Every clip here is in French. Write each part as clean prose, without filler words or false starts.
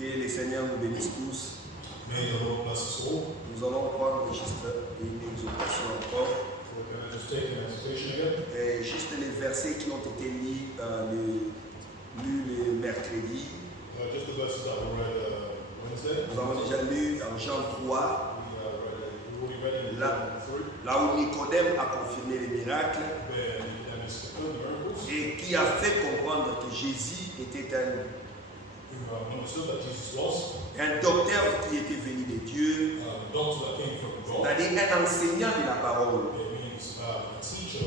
Que le Seigneur nous bénisse tous. May the Lord bless us all. Nous allons prendre juste une exhortation encore. We're going to just take an exhortation again. Et juste les versets qui ont été lus le mercredi. Just the verses that were read Wednesday. Nous avons déjà lu dans Jean 3. Là où Nicodème a confirmé les miracles et qui a fait comprendre que Jésus était un docteur qui était venu de Dieu, c'est-à-dire un enseignant de la parole.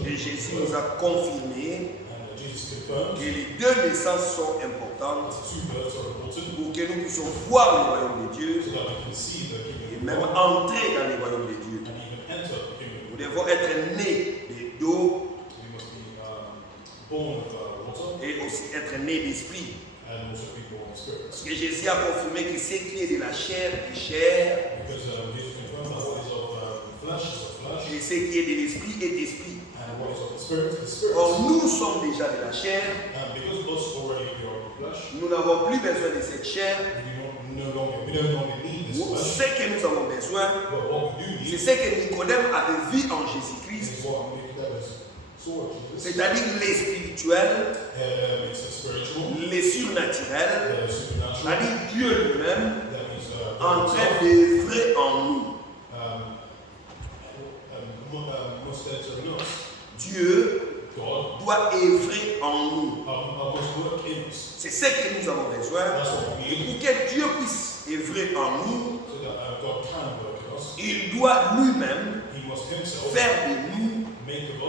Et Jésus nous a confirmé que les deux naissances sont importantes pour que nous puissions voir le royaume de Dieu et même entrer dans le royaume de Dieu. Nous devons être nés d'eau et aussi être nés d'esprit. Parce que Jésus a confirmé que ce qui est de la chair est chair et ce qui est de l'esprit est esprit. Or nous sommes déjà de la chair. Nous n'avons plus besoin de cette chair. Ce que nous avons besoin, c'est ce que Nicodème avait vu en Jésus-Christ, c'est-à-dire les spirituels, les surnaturels, c'est-à-dire Dieu lui-même en train d'œuvrer en nous. Dieu doit œuvrer en nous. C'est ce que nous avons besoin. Et pour que Dieu puisse œuvrer en nous, il doit lui-même faire de nous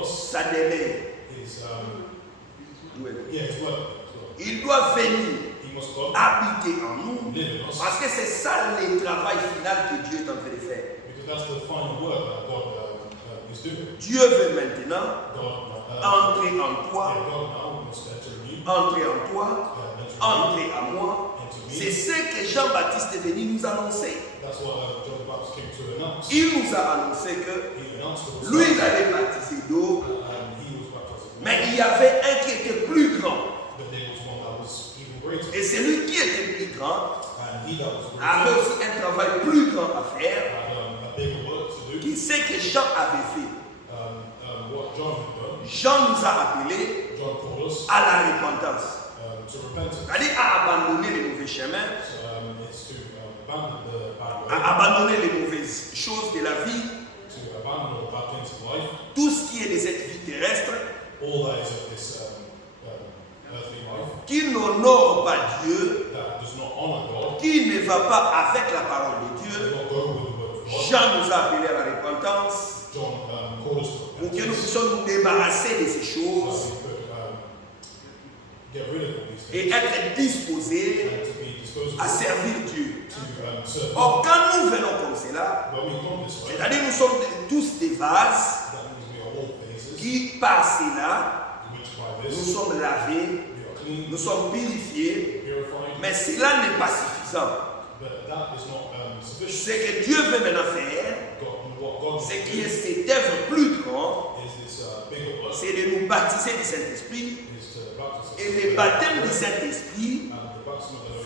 sa demeure. Il doit venir habiter en nous parce que c'est ça le travail final que Dieu est en train de faire. Dieu veut maintenant entrer en toi, entrer en toi, entrer à moi. C'est ce que Jean-Baptiste est venu nous annoncer. Il nous a annoncé que lui, il allait baptiser d'eau, mais il y avait un qui était plus grand. Et celui qui était plus grand avait aussi un travail plus grand à faire, qui sait que Jean avait fait. Jean nous a appelés à la repentance. C'est-à-dire à abandonner les mauvais chemins, à abandonner les mauvaises choses de la vie, tout ce qui est de cette vie terrestre, qui n'honore pas Dieu, qui ne va pas avec la parole de Dieu. Jean nous a appelés à la repentance pour que nous puissions nous débarrasser de ces choses et être disposés à servir Dieu. Or, quand nous venons comme cela, c'est-à-dire nous sommes tous des vases qui, par cela, nous sommes lavés, nous sommes purifiés, mais cela n'est pas suffisant. Ce que Dieu veut maintenant faire, c'est qu'il y ait cette œuvre plus grande, c'est de nous baptiser du Saint-Esprit. Et le baptême du Saint-Esprit,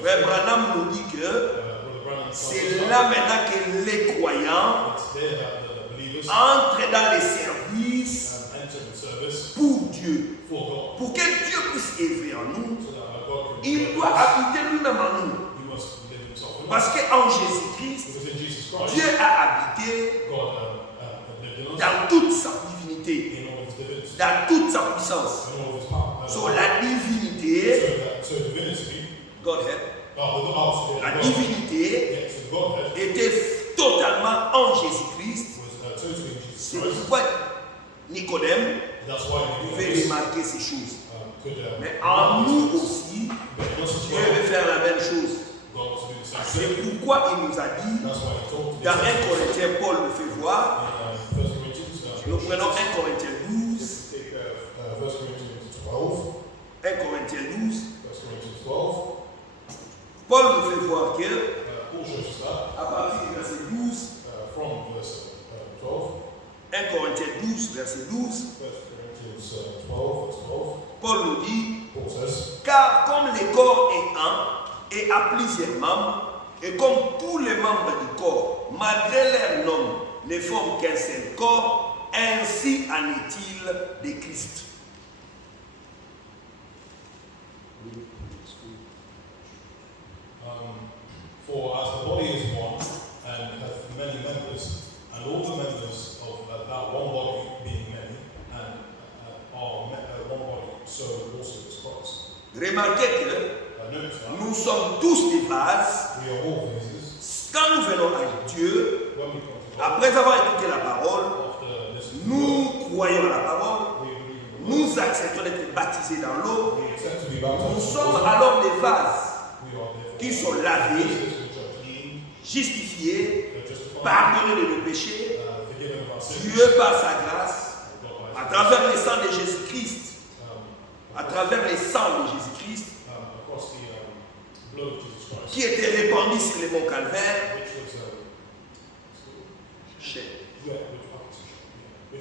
Frère Branham nous dit que c'est là maintenant que les croyants entrent dans les services pour Dieu. Pour que Dieu puisse œuvrer en nous, il doit habiter lui-même en nous. Parce qu'en Jésus-Christ, Dieu a habité dans toute sa divinité, dans toute sa puissance. Sur la divinité, Godhead, la divinité était totalement en Jésus-Christ. C'est pourquoi Nicodème pouvait remarquer ces choses. Mais en nous aussi, Dieu veut faire la même chose. C'est pourquoi il nous a dit, dans 1 Corinthiens, Paul le fait voir, nous prenons 1 Corinthiens 12, 1 Corinthiens 12, Paul nous fait voir que, à partir du verset 12, 1 Corinthiens 12, verset 12, Paul nous dit, car comme le corps est un, et a plusieurs membres, et comme tous les membres du corps, malgré leur nom, ne forment qu'un seul corps, ainsi en est-il de Christ. For as the body is one and hath many members, and all the members of that one body being many, and are one body, so also is Christ. Remarquez que nous sommes tous des vases. We are all vases. Quand nous venons à Dieu, When we come to God, après avoir écouté la parole, after listening to nous croyons à la parole, God, we believe in God, nous acceptons d'être baptisés dans l'eau. we accept to be Nous baptized. sommes alors des vases We are therefore qui sont lavés, which are clean, justifiés, are justified, pardonnés de nos péchés. forgiven of our sins. Dieu, par sa grâce, God à by travers le sang de Jésus-Christ, à um, travers le sang de Jésus-Christ, across the blood of Jesus Christ, qui était répandu sur le mont Calvaire, which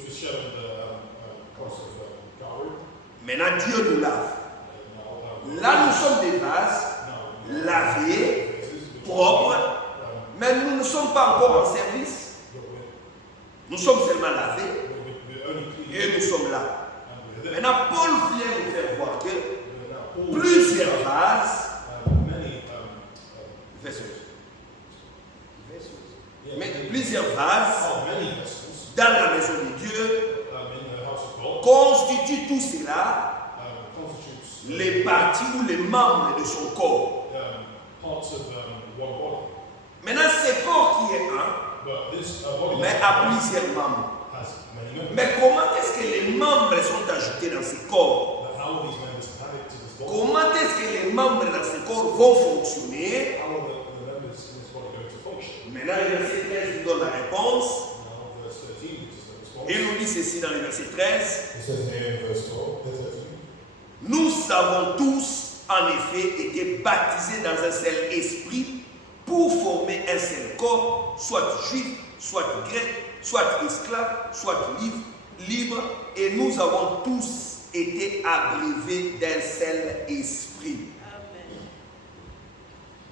was shed on the cross of Calvary. maintenant Dieu nous lave. Là, nous sommes des vases lavés, propres, mais nous ne sommes pas encore en service. Nous sommes seulement lavés et nous sommes là. Maintenant, Paul vient nous faire voir que plusieurs vases, mais plusieurs vases dans la maison de Dieu constituent tout cela les parties ou les membres de son corps. Maintenant, ce corps qui est un, mais a plusieurs membres. Mais comment est-ce que les membres sont ajoutés dans ce corps? Comment est-ce que les membres dans ce corps vont fonctionner? Maintenant, le verset 13 nous donne la réponse. Il nous dit ceci dans le verset 13. Nous avons tous, en effet, été baptisés dans un seul esprit pour former un seul corps, soit juif, soit grec, soit esclave, soit libre, et nous avons tous été abreuvés d'un seul esprit.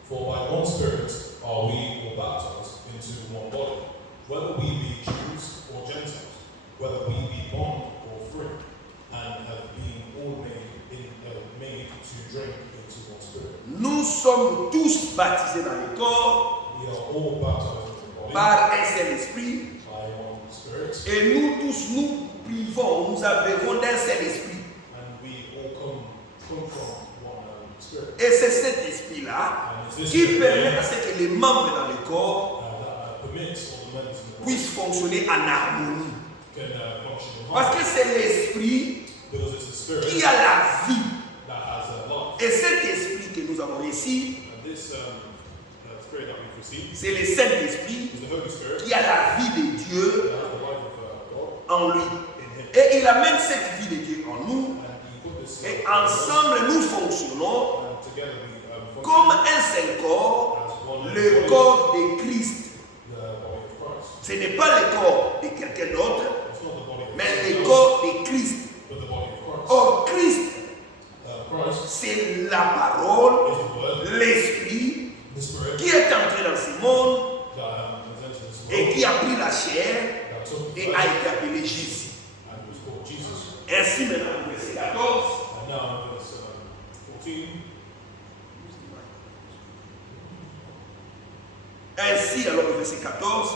For by one Spirit are we all baptized into one body, whether we be Jews or Gentiles, whether we be bond or free, and have been all made to drink into one Spirit. Nous sommes tous baptisés dans le corps We are all baptized into the body par un seul esprit, by one Spirit, et nous tous nous privons, nous abreuvons d'un seul esprit. and we all come from one Spirit. Et c'est cet esprit-là qui permet à ce que les membres dans le corps That permits all the members in the body puissent fonctionner en harmonie. can function in Parce harmony, que c'est l'esprit because it's the Spirit qui a la vie. that has life. Et cet esprit que nous avons ici, And this Spirit that we've received c'est le Saint-Esprit is the Holy Spirit qui a la vie de Dieu that has the life of God en lui. in Him. Et il amène cette vie de Dieu en nous. And He put this Et in us, ensemble, nous fonctionnons and together we comme function un seul corps, as one le body, corps de Christ. the body of Christ. Ce n'est pas le corps de quelqu'un d'autre, It's not the body of mais le someone else, corps de Christ. but the body of Christ. Or, Christ, Christ c'est la parole, is the Word, l'Esprit the Spirit qui est entré dans ce monde that is entered this et world, qui a pris la chair that took et flesh, a été appelé Jésus. and was called Jesus. Ainsi, maintenant, au verset 14, And now in verse 14, ainsi, alors, au verset 14,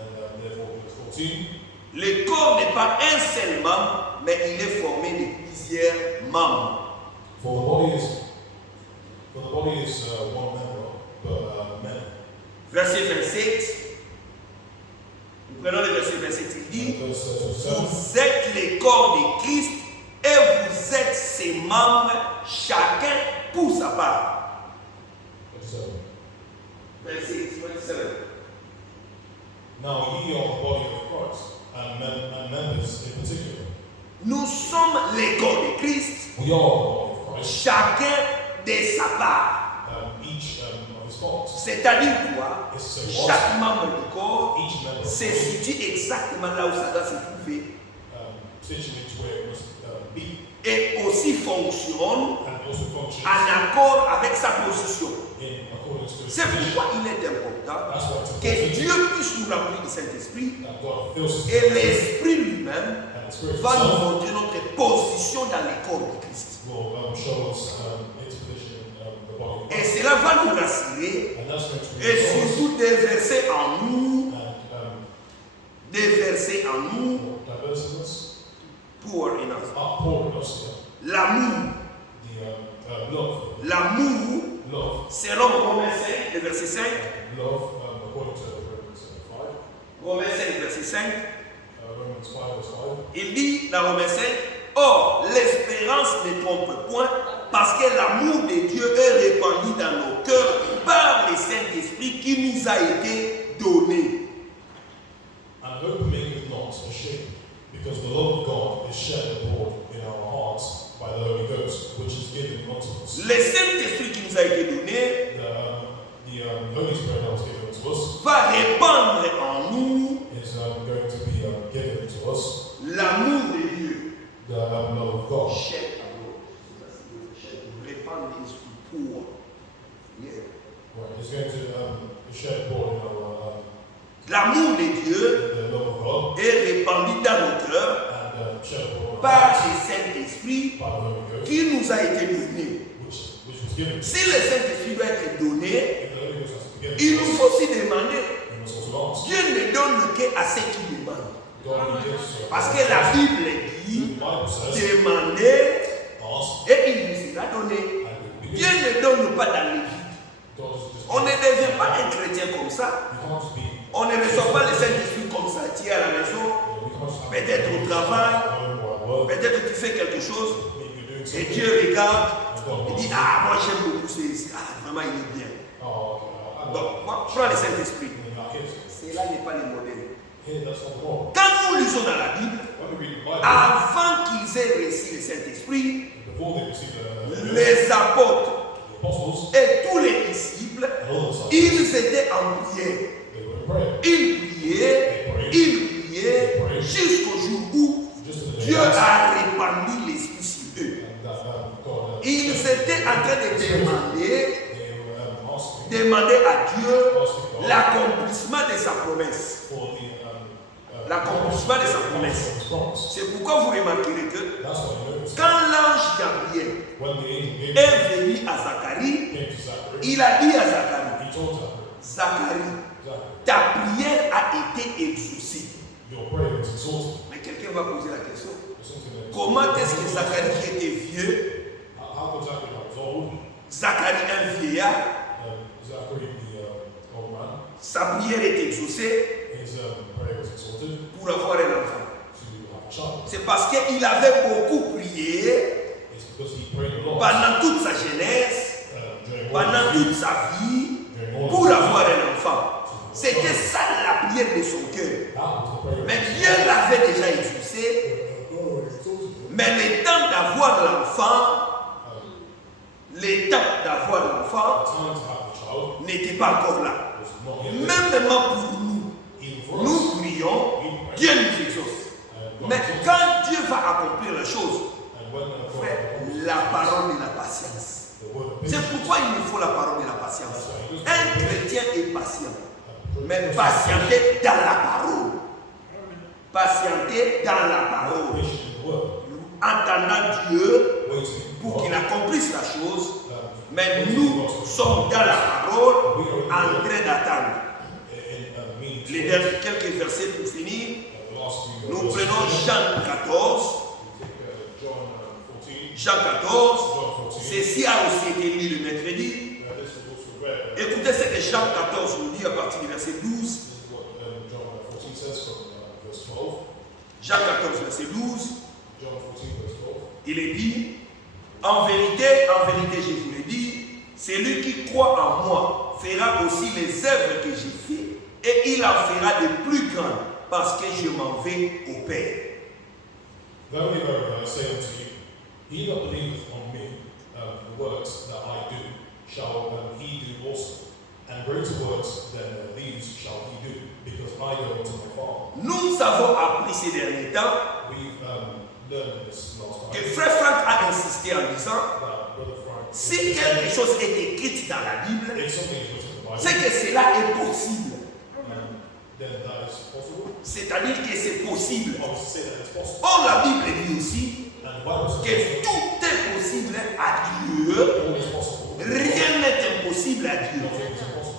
and therefore verse 14, le corps n'est pas un seul membre, mais il est formé de plusieurs membres. for the body is one member, but many. Verset 27, nous prenons le verset 27, il dit, And verse 27, vous êtes le corps de Christ et vous êtes ses membres, chacun pour sa part. 27. Verset 27. Now ye are the body of Christ, and members in particular. Nous sommes le corps de Christ, We are the body of Christ, chacun de sa part. each of his parts. C'est-à-dire quoi? It's to say what? Chaque membre du corps Each member of se the body situe exactement là où ça doit se trouver situated where it must be, et aussi fonctionne and also functions en accord avec sa position. in accordance to His C'est position. pourquoi il est important That's why it's que important Dieu puisse nous remplir du Saint-Esprit that God fills us et l'Esprit lui-même and the Spirit va nous Himself montrer notre position dans le corps de Christ. will show us its position in the body of Et Christ. cela va nous rassurer And that's going to be et for us surtout déverser en nous, and déverser en nous, diverse in us, pour in us, outpour in us, l'amour. love, L'amour, selon Romains 5, le verset 5. love, according to Romans 5, Romains 5, verset 5. Romans 5 verse 5. Il dit dans Romains 5, or l'espérance ne trompe point, parce que l'amour de Dieu est répandu dans nos cœurs par le Saint-Esprit qui nous a été donné. And hope maketh not ashamed, because the love of God is shed abroad in our hearts by the Holy Ghost, which is given unto us. Le Saint-Esprit qui nous a été donné The Holy Spirit that was given to us va répandre en nous is going to be given to us l'amour de Dieu. the love of God. Shed abroad. Répandre is to pour. Yeah. Right, it's going to shed abroad in our L'amour de Dieu the love of God est répandu dans nos cœurs and shed abroad par le Saint-Esprit by the Holy Ghost, qui nous a été donné. which was given. Si le Saint-Esprit doit être donné, If the Holy Ghost has to be given il to nous us, faut aussi demander. we must also ask. Dieu ne donne qu'à ceux qui demandent. God gives, Parce que la Bible the dit, Bible says, demandez ask et il vous sera donné. and it will be Dieu given. ne donne pas dans le vide. God is just On ne devient pas un chrétien comme ça. you can't be On ne reçoit pas le Saint-Esprit comme ça. Tu es à la maison, we can't have peut-être au travail, home or at work, peut-être tu fais quelque chose maybe you're doing et something. Dieu regarde and God et dit, wants ah, moi j'aime beaucoup ceci. Ah, vraiment il est bien. oh, okay, Donc, moi, prends le Saint-Esprit. and you're like, Cela n'est pas le modèle. here, that's not wrong. Quand nous lisons dans la Bible, When we read the Bible, avant qu'ils aient reçu le Saint-Esprit, before they receive the les apôtres apostles et tous les disciples, and all the disciples, ils étaient en prière. they were in prayer. Ils priaient jusqu'au jour où Just to the Dieu day that, a répandu l'Esprit sur eux. God, Ils étaient en train de they were asking à Dieu God l'accomplissement de sa promesse. for L'accomplissement de sa promesse. his promise. C'est pourquoi vous remarquerez que That's what I noticed. quand l'ange Gabriel When the angel est venu à Zacharie, came to Zachary, il a dit à Zacharie, he told Zachary, Zacharie, Zachary, ta prière a été exaucée. your prayer was exalted. Mais quelqu'un va poser la question. Something that- Comment est-ce que Zacharie qui était vieux, How could Zachary that was old, Zacharie un vieillard, Zachary the old man, sa prière est exaucée his prayer was exalted pour avoir un enfant? to have a child? C'est parce qu'il avait beaucoup prié It's because he prayed a lot pendant toute sa jeunesse, during all pendant his toute youth, sa vie, during all pour his avoir un enfant. youth. C'était ça la prière de son cœur. That was the prayer. Mais Dieu l'avait déjà exaucé. God exalted him. Mais le temps d'avoir l'enfant, le temps d'avoir l'enfant The time to have the child n'était pas encore là. was not yet there. Même pour nous, Even for us, nous prions, Dieu nous exauce. God Mais exalted. quand Dieu va accomplir les choses, And when God frère, la parole de la patience. the word of C'est patience, pourquoi il nous faut la parole de la patience. Un chrétien est patient, mais patience patienter dans la parole. Patienter dans la parole. in the word, Entendant Dieu waiting pour qu'il accomplisse la chose, mais waiting nous for God to- sommes dans la parole en train d'attendre. meaning to Les wait. derniers quelques versets pour finir. The last few Nous verses. prenons Jean 14. We take, John 14. Jean 14. John 14. Ceci a aussi été lu le mercredi. This was also read. Écoutez ce que Jean 14 nous dit à partir du verset 12. This is what John 14 says from verse 12. Jean 14, verset 12. John 14, verse 12. Il est dit, en vérité, je vous le dis, celui qui croit en moi fera aussi les œuvres que j'ai faites, et il en fera de plus grandes, parce que je m'en vais au Père. Verily, verily, I say unto you, he that believeth on me, the works that I do, shall he do also. And greater works than these shall he do, because I go unto my Father. Nous avons appris ces derniers temps We've learned this last que time, Frère Franck a insisté en disant, that Brother Si quelque chose est écrit dans la Bible, c'est que cela est possible. C'est-à-dire que c'est possible. Or, la Bible dit aussi que tout est possible à Dieu. Rien n'est impossible à Dieu.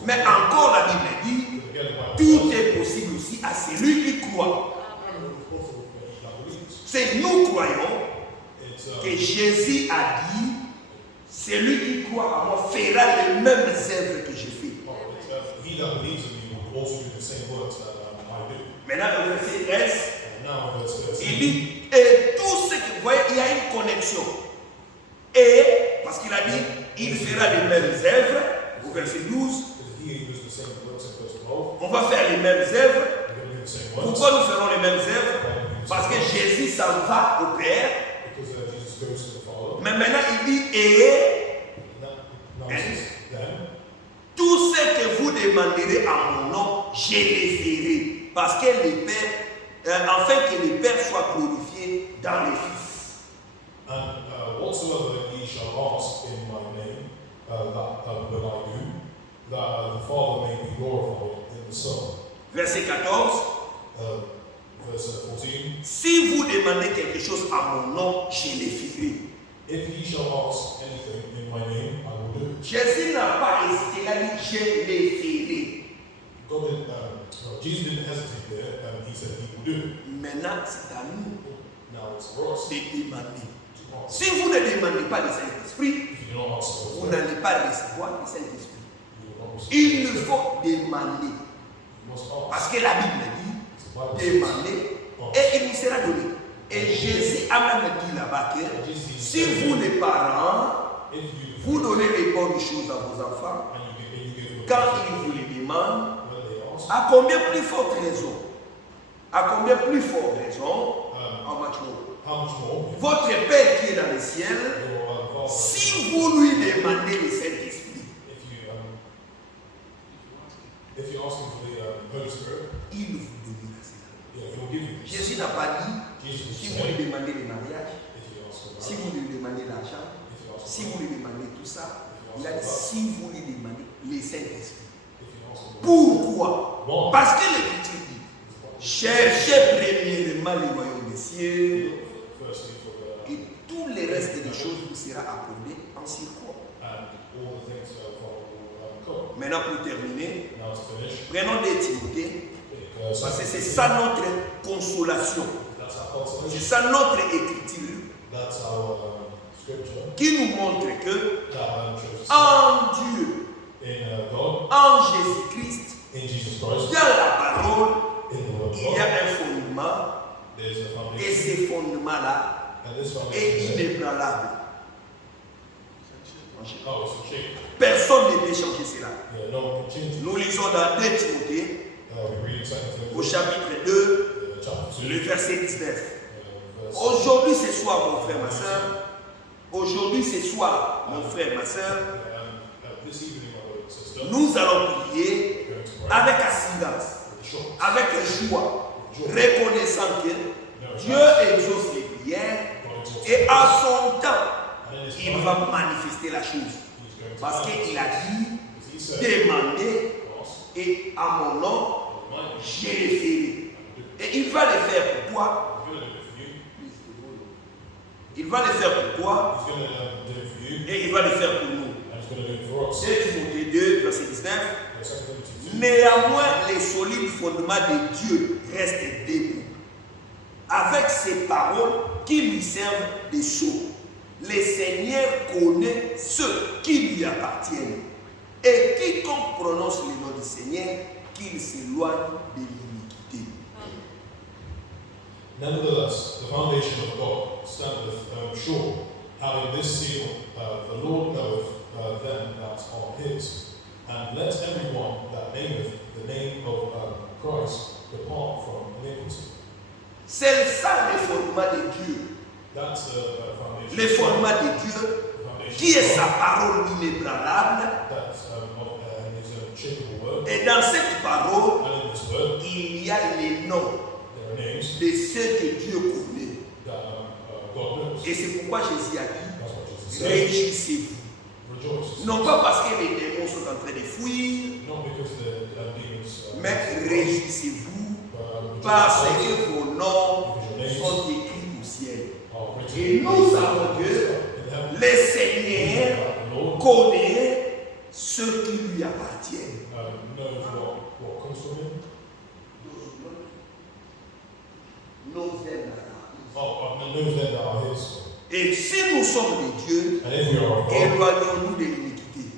Mais encore, la Bible dit tout est possible aussi à celui qui croit. C'est nous croyons que Jésus a dit celui qui croit à moi fera les mêmes œuvres que je fais. Maintenant, au verset 13, il dit, et tout ce que vous voyez, il y a une connexion. Et, parce qu'il a dit, il fera les mêmes œuvres, au verset 12, on va faire les mêmes œuvres. Pourquoi nous ferons les mêmes œuvres? Parce que Jésus s'en va au Père. Mais maintenant, il dit, tout ce que vous demanderez en mon nom, je le ferai. Parce que le Père, afin que le Père soit glorifié dans le Fils. And whatsoever ye shall ask in my name, when I do, that the Father may be glorified in the Son. Verset 14. Verse 14. Si vous demandez quelque chose à mon nom, je le ferai. If ye shall ask anything in my name, I will do it. Jésus n'a pas hésité, il a dit je le ferai. Jesus didn't hesitate there, and he said he will do it. Maintenant, c'est à nous de demander. Si vous ne demandez pas le Saint-Esprit, vous n'allez pas recevoir le Saint-Esprit. Il nous faut demander. Parce que la Bible dit, demandez et il vous sera donné. Et Jésus a même dit là-bas que si vous, les parents, vous donnez les bonnes choses à vos enfants, quand ils vous les demandent, à combien plus forte raison? À combien plus forte raison? Votre Père qui est dans le ciel, si vous lui demandez le Saint-Esprit, il vous donnera cela. Jésus n'a pas dit, si vous lui demandez le mariage, si vous lui demandez l'argent, si vous lui demandez tout ça, il a dit si vous lui demandez le Saint-Esprit. Pourquoi? Parce que l'Écriture dit, cherchez premièrement le royaume des cieux et tout le reste des choses vous sera accordé en surcroît. Maintenant pour terminer, prenons 2 Timothée, parce que c'est ça notre consolation. C'est ça notre écriture qui nous montre que en Dieu, en Jésus-Christ, dans la parole, il y a un fondement et ce fondement-là est inébranlable. Personne ne peut changer cela. Nous lisons dans 2 Timothée, au chapitre 2, le verset 19. Aujourd'hui, ce soir, mon frère, ma soeur, aujourd'hui, ce soir, mon frère, ma soeur, nous allons prier avec assurance, avec joie, reconnaissant que Dieu exauce les prières et à son temps, il va manifester la chose. Parce qu'il a dit, demandez et à mon nom, je le ferai. Et il va le faire pour toi. Il va le faire pour toi. Et il va le faire pour nous. 2 Timothée 2, verset 19. Néanmoins, les solides fondements de Dieu restent debout, avec ces paroles qui lui servent de sceau. Le Seigneur connaît ceux qui lui appartiennent. Et quiconque prononce le nom du Seigneur, qu'il s'éloigne de l'iniquité. Nevertheless, the foundation of God standeth sure, having this seal, the Lord knoweth them that are his. And let everyone that nameth the name of Christ depart from iniquity. C'est ça le fondement de Dieu. That's the foundation. Le fondement de Dieu, qui est sa parole inébranlable. Et dans cette parole, il y a les noms de ceux que Dieu connaît. Et c'est pourquoi Jésus a dit, réjouissez-vous. Non pas parce que les démons sont en train de fuir, not because the demons. mais réjouissez-vous parce que vos noms sont écrits au ciel. Et nous savons que le Seigneur connaît ceux qui lui appartiennent. Knows what comes from him. Knows them Knows them that are his. Et si nous sommes des dieux, And if we are of God, éloignons-nous de l'iniquité.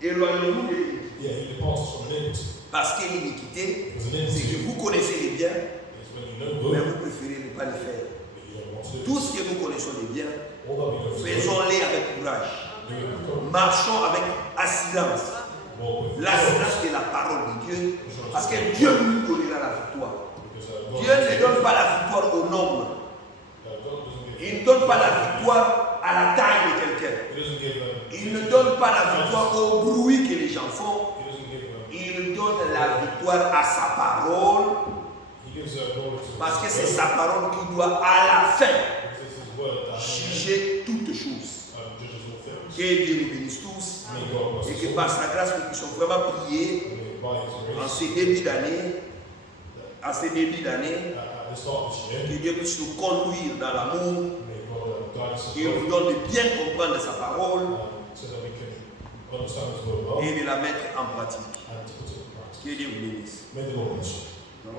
Éloignons-nous de l'iniquité. yeah, he departs us from iniquity. Parce que l'iniquité, Because c'est iniquity que vous connaissez les biens, is when you know mais good, vous préférez ne pas les faire. but you don't want to do Tout ce que nous connaissons les biens, all that we know is good. faisons-les avec courage. Do it with courage. Marchons avec assurance. Walk with L'assurance de la parole de Dieu. Parce que Dieu nous donnera la victoire. Because Dieu ne donne pas la victoire au nombre. God doesn't give. Il ne donne pas la victoire à la taille de quelqu'un. He doesn't give them. Il ne donne pas la victoire au bruit que les gens font. He doesn't give them. Il donne la victoire à sa parole. He gives glory to. Parce que His c'est word. sa parole qui doit à la fin Because it's his word that juger toutes choses. judges all things. Que Dieu nous bénisse tous. May God bless Et us que all. par sa grâce, nous puissions vraiment prier May by his en grace, ces débuts d'année. À ces débuts d'année. at the start of this year, Que Dieu puisse nous conduire dans l'amour. may God guide us as Qu'il well, nous donne de bien comprendre sa parole so that we can understand his word well et de la mettre en pratique. and to put it in practice. Que Dieu vous bénisse. May the Lord bless you.